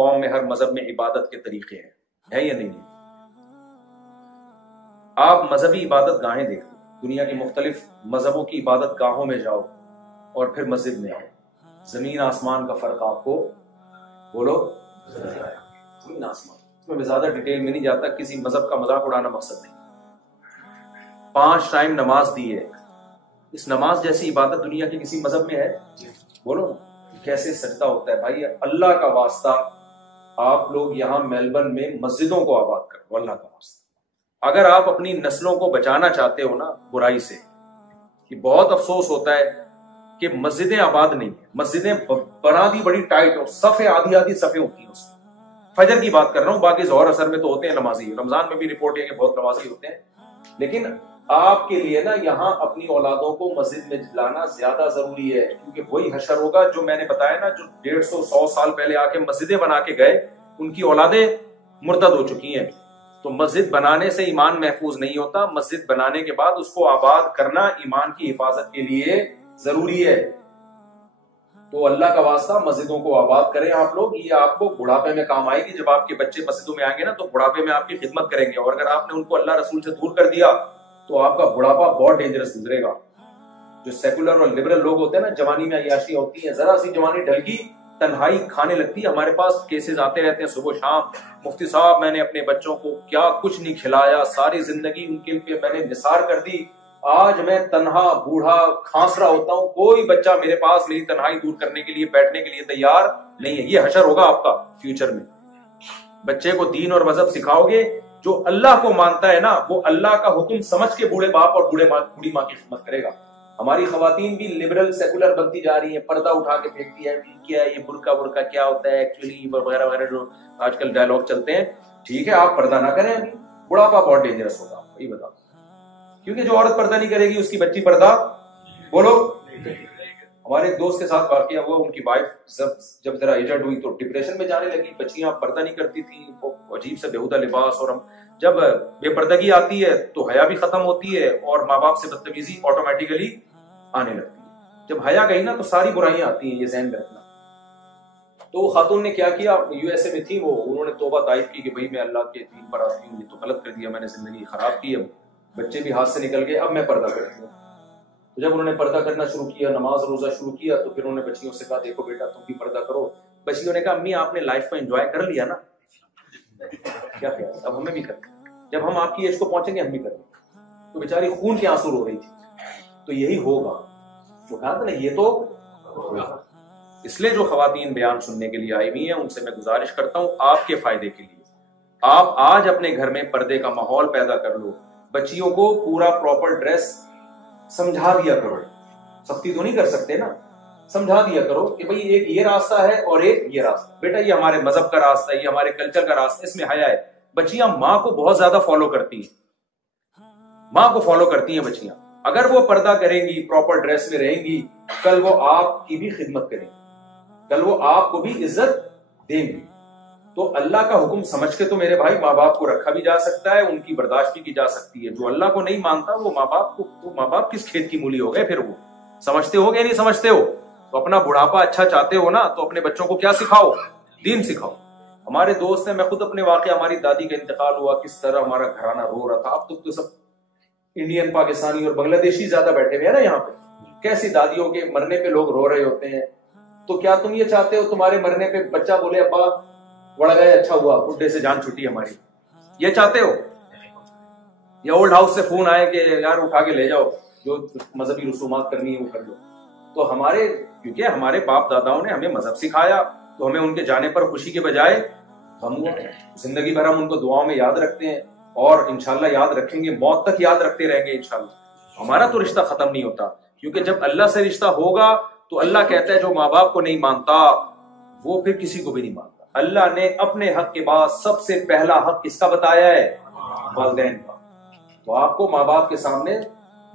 قوم میں ہر مذہب میں عبادت کے طریقے ہیں، ہے یا نہیں؟ آپ مذہبی عبادت گاہیں دیکھ لو، دنیا کے مختلف مذہبوں کی عبادت گاہوں میں جاؤ اور پھر مسجد میں آؤ، زمین آسمان کا فرق آپ کو بولو، زمین آسمان۔ اس میں زیادہ ڈیٹیل میں نہیں جاتا، کسی مذہب کا مذاق اڑانا مقصد نہیں۔ 5 ٹائم نماز دی ہے، اس نماز جیسی عبادت دنیا کے کسی مذہب میں ہے؟ بولو کیسے سجدہ ہوتا ہے بھائی، اللہ کا واسطہ آپ لوگ یہاں میلبرن میں مسجدوں کو آباد کرو، اللہ کا واسطہ۔ اگر آپ اپنی نسلوں کو بچانا چاہتے ہو نا برائی سے، کہ بہت افسوس ہوتا ہے کہ مسجدیں آباد نہیں ہیں، مسجدیں بنا دی بڑی ٹائٹ ہو، صفیں آدھی صفیں ہوتی ہیں اس میں۔ فجر کی بات کر رہا ہوں، باقی ظہر اثر میں تو ہوتے ہیں نمازی، رمضان میں بھی رپورٹ ہے کہ بہت نمازی ہوتے ہیں، لیکن آپ کے لیے نا یہاں اپنی اولادوں کو مسجد میں لانا زیادہ ضروری ہے، کیونکہ وہی حشر ہوگا جو میں نے بتایا نا، جو 150-100 سال پہلے آ کے مسجدیں بنا کے گئے، ان کی اولادیں مرتد ہو چکی ہیں۔ تو مسجد بنانے سے ایمان محفوظ نہیں ہوتا، مسجد بنانے کے بعد اس کو آباد کرنا ایمان کی حفاظت کے لیے ضروری ہے۔ تو اللہ کا واسطہ مسجدوں کو آباد کریں آپ لوگ، یہ آپ کو بڑھاپے میں کام آئے گی۔ جب آپ کے بچے مسجدوں میں آئیں گے نا تو بڑھاپے میں آپ کی خدمت کریں گے، اور اگر آپ نے ان کو اللہ رسول سے دور کر دیا تو آپ کا بڑھاپا بہت ڈینجرس گزرے گا۔ جو سیکولر اور لبرل لوگ ہوتے ہیں نا، جوانی میں عیاشی ہوتی ہے، ذرا سی جوانی ڈھل گئی تنہائی کھانے لگتی ہے۔ ہمارے پاس کیسز آتے رہتے ہیں صبح شام، مفتی صاحب میں نے اپنے بچوں کو کیا کچھ نہیں کھلایا، ساری زندگی ان کے لیے میں نے نثار کر دی، آج میں تنہا بوڑھا کھانس رہا ہوتا ہوں، کوئی بچہ میرے پاس میری تنہائی دور کرنے کے لیے بیٹھنے کے لیے تیار نہیں ہے۔ یہ حشر ہوگا آپ کا فیوچر میں۔ بچے کو دین اور مذہب سکھاؤ گے، جو اللہ کو مانتا ہے نا وہ اللہ کا حکم سمجھ کے بوڑھے باپ اور بوڑھی ماں کی خدمت کرے گا۔ ہماری خواتین بھی لبرل سیکولر بنتی جا رہی ہیں، پردہ اٹھا کے پھینکتی ہے، کیا یہ برقع کیا ہوتا ہے ایکچولی وغیرہ وغیرہ جو آج کل ڈائلاگ چلتے ہیں۔ ٹھیک ہے آپ پردہ نہ کریں، ابھی بڑھاپا بہت ڈینجرس ہوگا، یہ بتاؤ، کیونکہ جو عورت پردہ نہیں کرے گی اس کی بچی پردہ بولو۔ ہمارے ایک دوست کے ساتھ واقعہ ہوا، ان کی وائف جب ذرا ایجڈ ہوئی تو ڈپریشن میں جانے لگی، بچیاں پردہ نہیں کرتی تھیں، عجیب سے بےہودہ لباس، اور ہم جب بے پردگی آتی ہے تو حیا بھی ختم ہوتی ہے اور ماں باپ سے بدتمیزی آٹومیٹیکلی آنے لگتی ہے۔ جب حیا گئی نا تو ساری برائیاں آتی ہیں، یہ ذہن میں رکھنا۔ تو خاتون نے کیا کیا، یو ایس اے میں تھی وہ، انہوں نے توبہ طائف کی کہ بھائی میں اللہ کے دین پر آتی ہوں، یہ تو غلط کر دیا میں نے، زندگی خراب کی، اب بچے بھی ہاتھ سے نکل گئے، اب میں پردہ کرتی ہوں۔ تو جب انہوں نے پردہ کرنا شروع کیا، نماز روزہ شروع کیا، تو پھر انہوں نے بچیوں سے کہا دیکھو بیٹا تم بھی پردہ کرو۔ بچیوں نے کہا امی آپ نے لائف کو انجوائے کر لیا نا، کیا خیال ہے اب ہمیں بھی کرنا، جب ہم آپ کی ایج کو پہنچیں گے ہم بھی کریں گے۔ تو بیچاری خون کے آنسو رو رہی تھی۔ تو یہی ہوگا جو کہا تھا نا، یہ تو ہوگا۔ اس لیے جو خواتین بیان سننے کے لیے آئی ہوئی ہیں ان سے میں گزارش کرتا ہوں آپ کے فائدے کے لیے، آپ آج اپنے گھر میں پردے کا ماحول پیدا کر لو، بچیوں کو پورا پراپر ڈریس سمجھا دیا کرو، سختی تو نہیں کر سکتے نا، سمجھا دیا کرو کہ بھئی ایک یہ راستہ ہے اور ایک یہ راستہ، بیٹا یہ ہمارے مذہب کا راستہ ہے، یہ ہمارے کلچر کا راستہ ہے، اس میں حیا ہے۔ بچیاں ماں کو بہت زیادہ فالو کرتی ہیں، ماں کو فالو کرتی ہیں بچیاں، اگر وہ پردہ کریں گی، پراپر ڈریس میں رہیں گی، کل وہ آپ کی بھی خدمت کریں گی، کل وہ آپ کو بھی عزت دیں گی۔ تو اللہ کا حکم سمجھ کے تو میرے بھائی ماں باپ کو رکھا بھی جا سکتا ہے، ان کی برداشت بھی کی جا سکتی ہے۔ جو اللہ کو نہیں مانتا وہ ماں باپ کس کھیت کی مولی ہو گئے، پھر وہ سمجھتے ہو گے نہیں سمجھتے ہو؟ تو اپنا بڑھاپا اچھا چاہتے ہو نا تو اپنے بچوں کو کیا سکھاؤ، دین سکھاؤ۔ ہمارے دوست ہیں، میں خود اپنے واقعہ، ہماری دادی کا انتقال ہوا، کس طرح ہمارا گھرانہ رو رہا تھا۔ اب تو سب انڈین پاکستانی اور بنگلہ دیشی زیادہ بیٹھے ہوئے ہیں نا یہاں پہ، کیسی دادیوں کے مرنے پہ لوگ رو رہے ہوتے ہیں۔ تو کیا تم یہ چاہتے ہو تمہارے مرنے پہ بچہ بولے ابا بڑھ گئے اچھا ہوا، بڈھے سے جان چھٹی ہماری؟ یہ چاہتے ہو؟ یا اولڈ ہاؤس سے فون آئے کہ یار اٹھا کے لے جاؤ، جو مذہبی رسومات کرنی ہے وہ کر لو۔ تو ہمارے کیونکہ ہمارے باپ داداؤں نے ہمیں مذہب سکھایا، تو ہمیں ان کے جانے پر خوشی کے بجائے ہم زندگی بھر ہم ان کو دعاؤں میں یاد رکھتے ہیں، اور انشاءاللہ یاد رکھیں گے، موت تک یاد رکھتے رہیں گے انشاءاللہ۔ ہمارا تو رشتہ ختم نہیں ہوتا، کیونکہ جب اللہ سے رشتہ ہوگا تو اللہ کہتا ہے جو ماں باپ کو نہیں مانتا وہ پھر کسی کو بھی نہیں مانتا۔ اللہ نے اپنے حق کے بعد سب سے پہلا حق کس کا بتایا ہے؟ والدین کا۔ تو آپ کو ماں باپ کے سامنے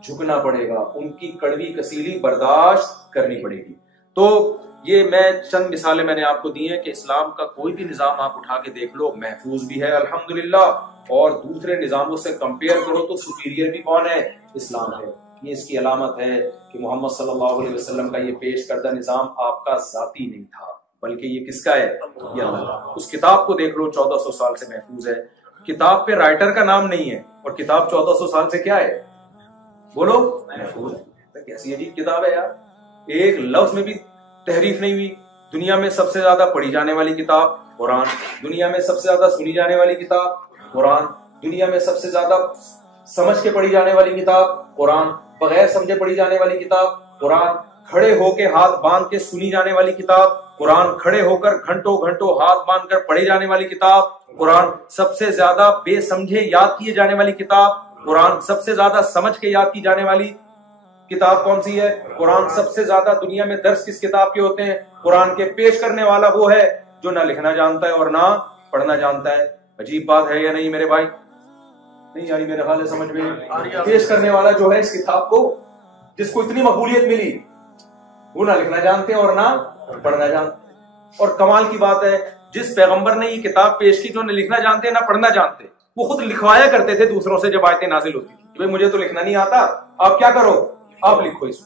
جھکنا پڑے گا، ان کی کڑوی کسیلی برداشت کرنی پڑے گی۔ تو یہ میں چند مثالیں میں نے آپ کو دی ہیں کہ اسلام کا کوئی بھی نظام آپ اٹھا کے دیکھ لو محفوظ بھی ہے الحمدللہ، اور دوسرے نظاموں سے کمپیئر کرو تو سپیریئر بھی کون ہے؟ اسلام ہے۔ یہ اس کی علامت ہے کہ محمد صلی اللہ علیہ وسلم کا یہ پیش کردہ نظام آپ کا ذاتی نہیں تھا، بلکہ یہ کس کا ہے؟ یہ اللہ۔ اس کتاب کو دیکھ لو 1400 سال سے محفوظ ہے، کتاب پہ رائٹر کا نام نہیں ہے، اور کتاب 1400 سال سے کیا ہے؟ بولو محفوظ۔ کیسی عجیب کتاب ہے یار، ایک لفظ میں بھی تحریف نہیں ہوئی۔ دنیا میں سب سے زیادہ پڑھی جانے والی کتاب قرآن، دنیا میں سب سے زیادہ سنی جانے والی کتاب قرآن، دنیا میں سب سے زیادہ سمجھ کے پڑھی جانے والی کتاب قرآن، بغیر سمجھے پڑھی جانے والی کتاب قرآن، کھڑے ہو کے ہاتھ باندھ کے سنی جانے والی کتاب قرآن، کھڑے ہو کر گھنٹوں گھنٹوں ہاتھ باندھ کر پڑھی جانے والی کتاب قرآن، سب سے زیادہ بے سمجھے یاد کیے جانے والی کتاب قرآن، سب سے زیادہ سمجھ کے یاد کی جانے والی کتاب کون سی ہے؟ قرآن۔ سب سے زیادہ دنیا میں درس کس کتاب کے ہوتے ہیں؟ قرآن کے۔ پیش کرنے والا وہ ہے جو نہ لکھنا جانتا ہے اور نہ پڑھنا جانتا ہے۔ عجیب بات ہے یا نہیں میرے بھائی؟ نہیں یاری میرے خیال ہے سمجھ میں۔ پیش کرنے والا جو ہے اس کتاب کو، جس کو اتنی مقبولیت ملی، وہ نہ لکھنا جانتے اور نہ پڑھنا جانتے۔ اور کمال کی بات ہے، جس پیغمبر نے یہ کتاب پیش کی جو نہ لکھنا جانتے نہ پڑھنا جانتے، وہ خود لکھوایا کرتے تھے دوسروں سے جب آیتیں نازل ہوتی تھی۔ بھائی مجھے تو لکھنا نہیں آتا، آپ کیا کرو، آپ لکھو، اس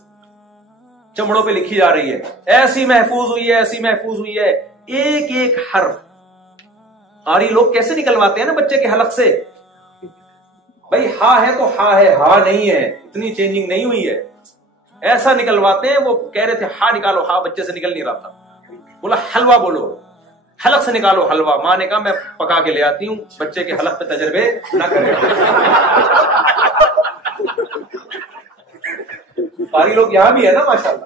چمڑوں پہ لکھی جا رہی ہے، ایسی محفوظ ہوئی ہے، ایسی محفوظ ہوئی ہے، ایک ایک حرف۔ قاری لوگ کیسے نکلواتے ہیں نا بچے کے حلق سے، بھائی ہا ہے تو ہا ہے، ہا نہیں ہے، اتنی چینجنگ نہیں ہوئی ہے، ایسا نکلواتے ہیں۔ وہ کہہ رہے تھے ہا نکالو، ہا بچے سے نکل نہیں رہا تھا، بولا حلوہ بولو، حلق سے نکالو حلوہ۔ ماں نے کہا میں پکا کے لے آتی ہوں، بچے کے حلق پہ تجربے نہ کریں۔ قاری لوگ یہاں بھی ہے نا ماشاءاللہ۔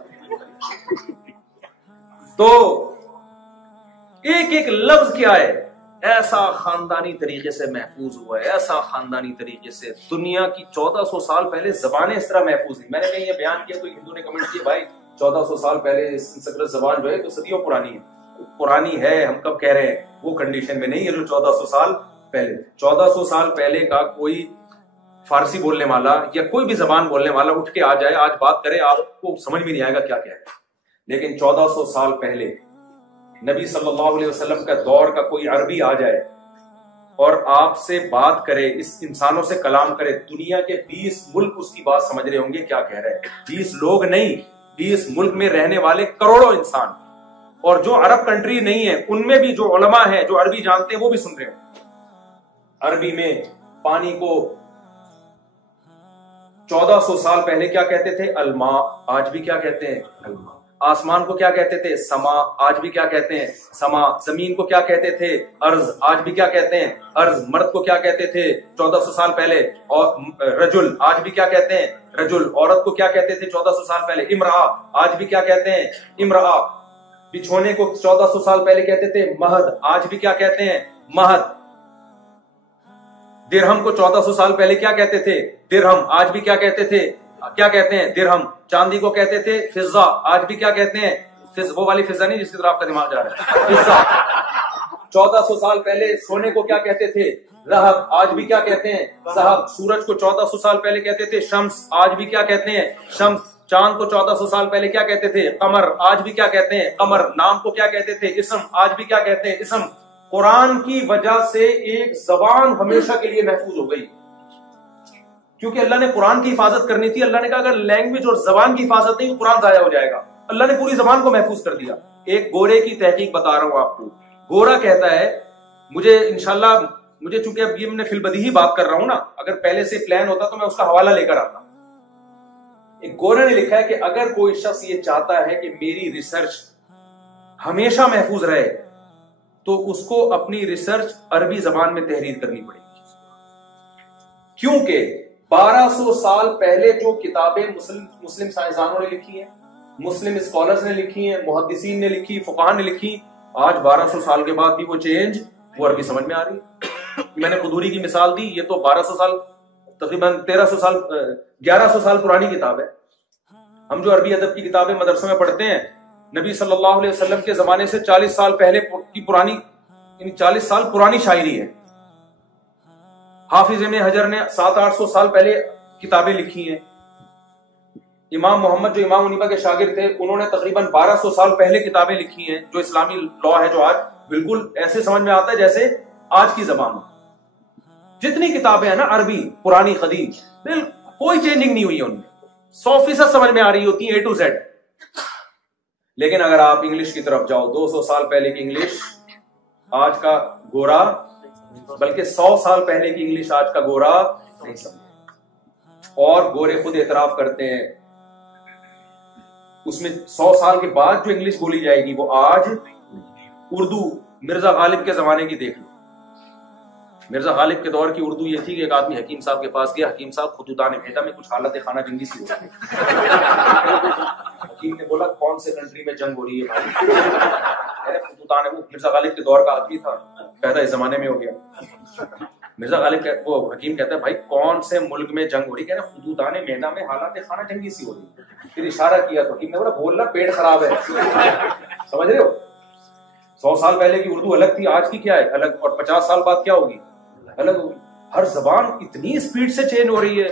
تو ایک ایک لفظ کیا ہے، ایسا خاندانی طریقے سے محفوظ ہوا ہے، ایسا خاندانی طریقے سے۔ دنیا کی 1400 سال پہلے زبانیں اس طرح محفوظ ہیں۔ میں نے کہیں یہ بیان کیا تو ہندو نے کمنٹ کیا بھائی 1400 سال پہلے سنسکرت زبان جو ہے تو صدیوں پرانی ہے، پرانی ہے، ہم کب کہہ رہے ہیں، وہ کنڈیشن میں نہیں ہے جو 1400 سال پہلے۔ 1400 سال پہلے کا کوئی فارسی بولنے والا یا کوئی بھی زبان بولنے والا اٹھ کے آ جائے، آج بات کرے، آپ کو سمجھ بھی نہیں آئے گا کیا کیا ہے۔ لیکن 1400 سال پہلے نبی صلی اللہ علیہ وسلم کا دور کا کوئی عربی آ جائے اور آپ سے بات کرے، اس انسانوں سے کلام کرے، دنیا کے 20 ملک اس کی بات سمجھ رہے ہوں گے کیا کہہ رہے ہیں۔ 20 لوگ نہیں، 20 ملک میں رہنے والے کروڑوں انسان، اور جو عرب کنٹری نہیں ہے ان میں بھی جو علماء ہیں جو عربی جانتے ہیں وہ بھی سن رہے ہوں۔ عربی میں پانی کو 1400 سال پہلے کیا کہتے تھے؟ الماء، آج بھی کیا کہتے ہیں؟ الماء۔ آسمان کو کیا کہتے تھے؟ سما، آج بھی کیا کہتے ہیں؟ سما۔ زمین کو کیا کہتے تھے؟ ارض، آج بھی کیا کہتے ہیں؟ ارض۔ مرد کو کیا کہتے تھے 1400 سال پہلے؟ اور رجل، آج بھی کیا کہتے ہیں؟ رجل۔ عورت کو کیا کہتے تھے 1400 سال پہلے؟ امرأہ، آج بھی کیا کہتے ہیں؟ امرأہ۔ بچھونے کو 1400 سال پہلے کہتے تھے مہد، آج بھی کیا کہتے ہیں؟ مہد۔ درہم کو 1400 سال پہلے کیا کہتے تھے؟ درہم، آج بھی کیا کہتے تھے؟ کیا کہتے ہیں؟ درہم۔ چاندی کو کہتے تھے فضہ، آج بھی کیا کہتے ہیں؟ وہ والی فضہ نہیں جس کی طرف آپ کا دماغ جا رہا ہے، فضہ۔ 1400 سال پہلے سونے کو کیا کہتے تھے؟ ذہب، آج بھی کیا کہتے ہیں؟ ذہب۔ سورج کو 1400 سال پہلے کہتے تھے شمس، آج بھی کیا کہتے ہیں؟ شمس۔ چاند کو 1400 سال پہلے کیا کہتے تھے؟ قمر، آج بھی کیا کہتے ہیں؟ قمر۔ نام کو کیا کہتے تھے؟ اسم، آج بھی کیا کہتے ہیں؟ اسم۔ قرآن کی وجہ سے ایک زبان ہمیشہ کے لیے محفوظ ہو گئی، کیونکہ اللہ نے قرآن کی حفاظت کرنی تھی۔ اللہ نے کہا اگر لینگویج اور زبان کی حفاظت نہیں تو قرآن ضائع ہو جائے گا، اللہ نے پوری زبان کو محفوظ کر دیا۔ ایک گورے کی تحقیق بتا رہا ہوں آپ کو۔ گورا کہتا ہے، مجھے انشاءاللہ، مجھے چونکہ اب یہ میں فی البدیہی بات کر رہا ہوں نا، اگر پہلے سے پلان ہوتا تو میں اس کا حوالہ لے کر آتا۔ ایک گورے نے لکھا ہے کہ اگر کوئی شخص یہ چاہتا ہے کہ میری ریسرچ ہمیشہ محفوظ رہے تو اس کو اپنی ریسرچ عربی زبان میں تحریر کرنی پڑے گی، کیونکہ 1200 سال پہلے جو کتابیں مسلم سائنسدانوں نے لکھی ہیں، مسلم اسکالرز نے لکھی ہیں، محدثین نے لکھی، فقہاء نے لکھی، آج 1200 سال کے بعد بھی وہ چینج وہ عربی سمجھ میں آ رہی ہے۔ میں نے قدوری کی مثال دی، یہ تو 1200 سال، تقریباً 1300 سال 1100 سال پرانی کتاب ہے۔ ہم جو عربی ادب کی کتابیں مدرسوں میں پڑھتے ہیں، نبی صلی اللہ علیہ وسلم کے زمانے سے 40 سال پہلے کی پرانی، یعنی 40 سال پرانی شاعری ہے۔ حافظ ابن حجر نے 700-800 سال پہلے کتابیں لکھی ہیں۔ امام محمد جو امام منیبہ کے شاگرد تھے، انہوں نے تقریباً 1200 سال پہلے کتابیں لکھی ہیں، جو اسلامی لا ہے، جو آج بالکل ایسے سمجھ میں آتا ہے جیسے آج کی زبان۔ جتنی کتابیں ہیں نا عربی پرانی قدیم، کوئی چینجنگ نہیں ہوئی ہے ان میں، 100% سمجھ میں آ رہی ہوتی ہیں A to Z۔ لیکن اگر آپ انگلش کی طرف جاؤ، 200 سال پہلے کی انگلش آج کا گورا، بلکہ 100 سال پہلے کی انگلش آج کا گورا نہیں سمجھے، اور گورے خود اعتراف کرتے ہیں اس میں 100 سال کے بعد جو انگلش بولی جائے گی وہ آج اردو مرزا غالب کے زمانے کی دیکھ لو. مرزا غالب کے دور کی اردو یہ تھی کہ ایک آدمی حکیم صاحب کے پاس گیا، حکیم صاحب خطوطان بھیجا میں کچھ حالت خانہ جنگی سی ہو گئی. حکیم نے بولا کون سے کنٹری میں جنگ ہو رہی ہے بھائی؟ خطوطان، وہ مرزا غالب کے دور کا آدمی تھا، پیدا اس زمانے میں ہو گیا. مرزا غالب وہ حکیم کہتا ہے بھائی کون سے ملک میں جنگ ہو رہی ہے؟ خطوطان مینا میں حالات خانہ جنگی سی ہو رہی. پھر اشارہ کیا تو حکیم نے بولا بولنا پیٹ خراب ہے. سمجھ رہے ہو؟ 100 سال پہلے کی اردو الگ تھی، آج کی کیا ہے الگ، اور 50 سال بعد کیا ہوگی الگ ہوگی. ہر زبان اتنی سپیڈ سے چینج ہو رہی ہے.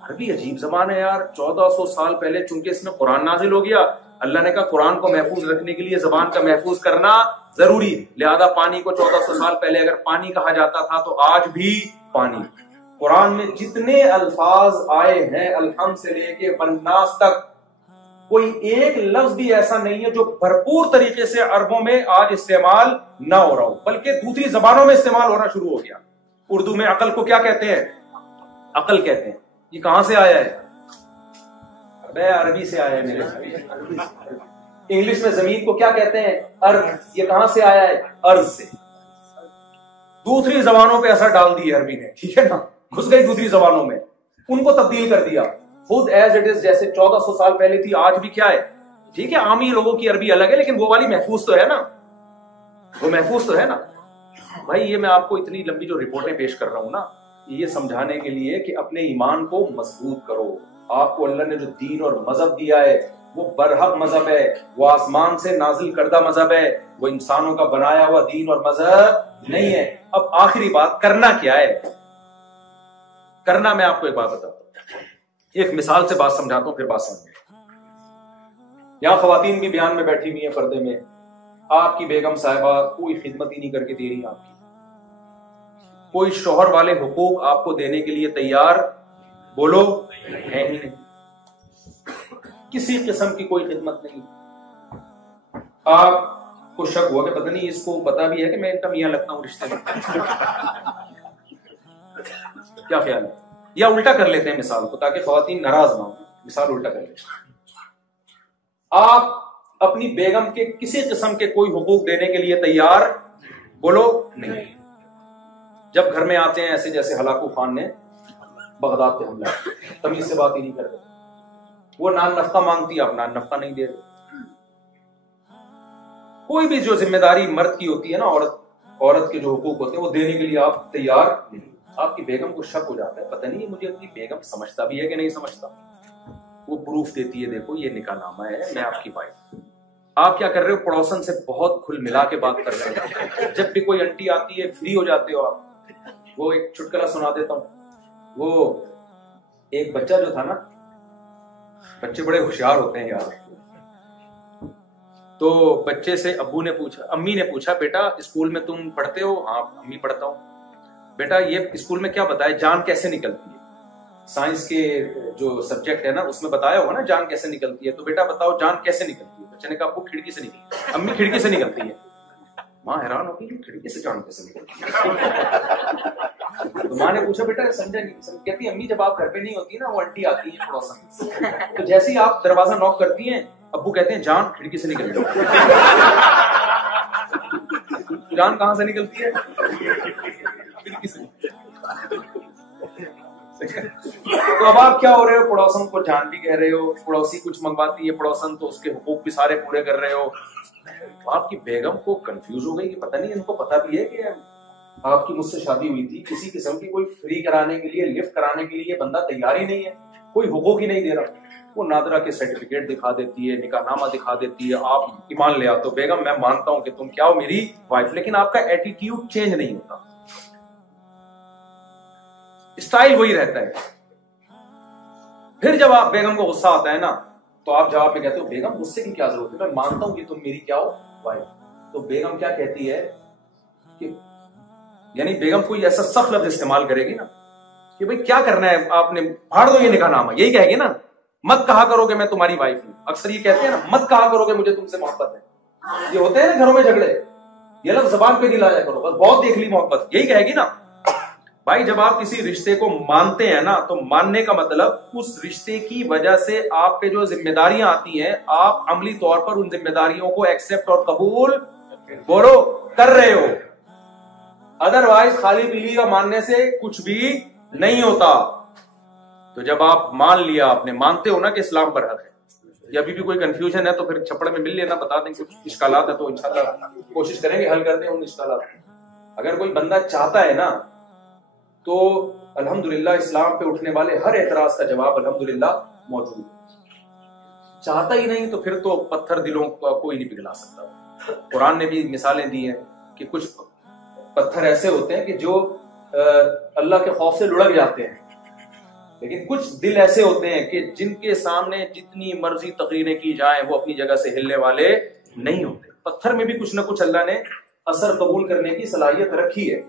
عربی عجیب زبان ہے یار. 1400 سال پہلے چونکہ اس میں قرآن نازل ہو گیا، اللہ نے کہا قرآن کو محفوظ رکھنے کے لیے زبان کا محفوظ کرنا ضروری، لہذا پانی کو 1400 سال پہلے اگر پانی کہا جاتا تھا تو آج بھی پانی. قرآن میں جتنے الفاظ آئے ہیں الحمد سے لے کے والناس تک، کوئی ایک لفظ بھی ایسا نہیں ہے جو بھرپور طریقے سے عربوں میں آج استعمال نہ ہو رہا ہو، بلکہ دوسری زبانوں میں استعمال ہونا شروع ہو گیا. اردو میں عقل کو کیا کہتے ہیں؟ عقل کہتے ہیں. یہ کہاں سے آیا ہے؟ عربی سے آیا ہے میرے. انگلش میں زمین کو کیا کہتے ہیں؟ ارض. یہ کہاں سے آیا ہے؟ ارض سے. دوسری زبانوں پہ اثر ڈال دی عربی نے، ٹھیک ہے نا، گھس گئی دوسری زبانوں میں، ان کو تبدیل کر دیا خود ایز اٹ از. جیسے 1400 سال پہلے تھی آج بھی کیا ہے، ٹھیک ہے عامی لوگوں کی عربی الگ ہے لیکن وہ والی محفوظ تو ہے نا، وہ محفوظ تو ہے نا بھائی. یہ میں آپ کو اتنی لمبی جو رپورٹیں پیش کر رہا ہوں نا، یہ سمجھانے کے لیے کہ اپنے ایمان کو مضبوط کرو. آپ کو اللہ نے جو دین اور مذہب دیا ہے وہ برحق مذہب ہے، وہ آسمان سے نازل کردہ مذہب ہے، وہ انسانوں کا بنایا ہوا دین اور مذہب نہیں ہے. اب آخری بات کرنا کیا ہے؟ کرنا میں آپ کو ایک بات بتاتا ہوں، ایک مثال سے بات سمجھاتا ہوں پھر بات سمجھیں. یہاں خواتین بھی بیان میں بیٹھی ہوئی ہیں پردے میں، آپ کی بیگم صاحبہ کوئی خدمت ہی نہیں کر کے دے رہی آپ کی، کوئی شوہر والے حقوق آپ کو دینے کے لیے تیار بولو ہے ہی نہیں، کسی قسم کی کوئی خدمت نہیں. آپ کو شک ہوا کہ پتہ نہیں اس کو پتا بھی ہے کہ میں ان کا میاں لگتا ہوں رشتے میں، کیا خیال ہے؟ یا الٹا کر لیتے ہیں مثال کو تاکہ خواتین ناراض نہ ہو. مثال الٹا کر لیتے ہیں، آپ اپنی بیگم کے کسی قسم کے کوئی حقوق دینے کے لیے تیار بولو نہیں. جب گھر میں آتے ہیں ایسے جیسے ہلاکو خان نے بغداد پہ حملہ، تمیز سے بات ہی نہیں کرتے. وہ نان نفقہ مانگتی، آپ نان نفقہ نہیں دے رہے. کوئی بھی جو ذمہ داری مرد کی ہوتی ہے نا، عورت کے جو حقوق ہوتے ہیں وہ دینے کے لیے آپ تیار نہیں. آپ کی بیگم کو شک ہو جاتا ہے پتہ نہیں مجھے اپنی بیگم سمجھتا بھی ہے کہ نہیں سمجھتا. وہ پروف دیتی ہے، دیکھو یہ نکاح نامہ ہے، میں آپ کی وائف. آپ کیا کر رہے ہو؟ پڑوسن سے بہت گھل ملا کے بات کر رہے ہیں. جب بھی کوئی انٹی آتی ہے فری ہو جاتے ہو آپ. وہ ایک چٹکلا سنا دیتا ہوں. وہ ایک بچہ جو تھا نا، بچے بڑے ہوشیار ہوتے ہیں یار، تو بچے سے ابو نے پوچھا، امی نے پوچھا بیٹا اسکول میں تم پڑھتے ہو؟ ہاں امی پڑھتا ہوں. بیٹا یہ اسکول میں کیا بتایا جان کیسے نکلتی ہے؟ سائنس کے جو سبجیکٹ ہے نا اس میں بتایا ہوگا نا جان کیسے نکلتی ہے، تو بیٹا بتاؤ جان کیسے نکلتی ہے؟ بچے نے کہا ابو کھڑکی سے نکلتی ہے. امی کھڑکی سے نکلتی ہے. ماں حیران ہوگی کھڑکی سے جان کیسے نکلتی ہے؟ تو ماں نے پوچھا بیٹا سمجھا نہیں؟ کہتی امی جب آپ گھر پہ نہیں ہوتی نا وہ انٹی آتی ہے پڑوسن، تو جیسے ہی آپ دروازہ نوک کرتی ہیں ابو کہتے ہیں جان کھڑکی سے نکل جاؤ. جان کہاں سے نکلتی ہے؟ کھڑکی سے. تو اب آپ کیا ہو رہے ہو؟ پڑوسن کو جان بھی کہہ رہے ہو، پڑوسی کچھ منگواتی ہے پڑوسن تو اس کے حقوق بھی سارے پورے کر رہے ہو. آپ کی بیگم کو کنفیوز ہو گئی کہ پتہ نہیں ان کو پتا بھی ہے کہ آپ کی مجھ سے شادی ہوئی تھی، کسی قسم کی کوئی فری کرانے کے لیے لفٹ کرانے کے لیے بندہ تیار ہی نہیں ہے، کوئی حقوق ہی نہیں دے رہا. وہ نادرا کے سرٹیفکیٹ دکھا دیتی ہے، نکاح نامہ دکھا دیتی ہے. آپ ایمان لے آتے ہو بیگم میں مانتا ہوں کہ تم کیا ہو میری وائف، لیکن آپ کا ایٹیٹیوڈ چینج نہیں ہوتا، اسٹائل وہی رہتا ہے. پھر جب آپ بیگم کو غصہ آتا ہے نا تو آپ جواب میں کہتے ہو بیگم غصے کی کیا ضرورت ہے، میں مانتا ہوں کہ تم میری کیا ہو وائف. تو بیگم کیا کہتی ہے کہ یعنی بیگم کوئی ایسا سخت لفظ استعمال کرے گی نا کہ بھئی کیا کرنا ہے آپ نے، پھاڑ دو یہ نکاح نامہ، یہی کہے گی نا. مت کہا کرو کہ میں تمہاری وائف ہوں. اکثر یہ کہتے ہیں نا, مت کہا کرو کہ مجھے تم سے محبت ہے. یہ ہوتے ہیں نا گھروں میں جھگڑے, یہ لفظ زبان پہ نہیں لایا کرو, بس بہت دیکھ لی محبت, یہی کہے گی نا. بھائی جب آپ کسی رشتے کو مانتے ہیں نا, تو ماننے کا مطلب اس رشتے کی وجہ سے آپ پہ جو ذمہ داریاں آتی ہیں, آپ عملی طور پر ان ذمہ داریوں کو ایکسپٹ اور قبول بولو کر رہے ہو. ادروائز خالی پیلی کا ماننے سے کچھ بھی نہیں ہوتا. تو جب آپ مان لیا, آپ نے مانتے ہو نا کہ اسلام برحق ہے, یا ابھی بھی کوئی کنفیوژن ہے تو پھر چھپڑ میں مل لینا, بتا دیں کچھ اشکالات ہیں تو انشاءاللہ کوشش کریں گے حل کرتے ہیں ان اشکالات. اگر کوئی بندہ چاہتا ہے نا تو الحمدللہ اسلام پہ اٹھنے والے ہر اعتراض کا جواب الحمدللہ موجود ہے. چاہتا ہی نہیں تو پھر تو پتھر دلوں کو کوئی نہیں پگھلا سکتا. قرآن نے بھی مثالیں دی ہیں کہ کچھ پتھر ایسے ہوتے ہیں کہ جو اللہ کے خوف سے لڑک جاتے ہیں, لیکن کچھ دل ایسے ہوتے ہیں کہ جن کے سامنے جتنی مرضی تقریریں کی جائیں وہ اپنی جگہ سے ہلنے والے نہیں ہوتے. پتھر میں بھی کچھ نہ کچھ اللہ نے اثر قبول کرنے کی صلاحیت رکھی ہے.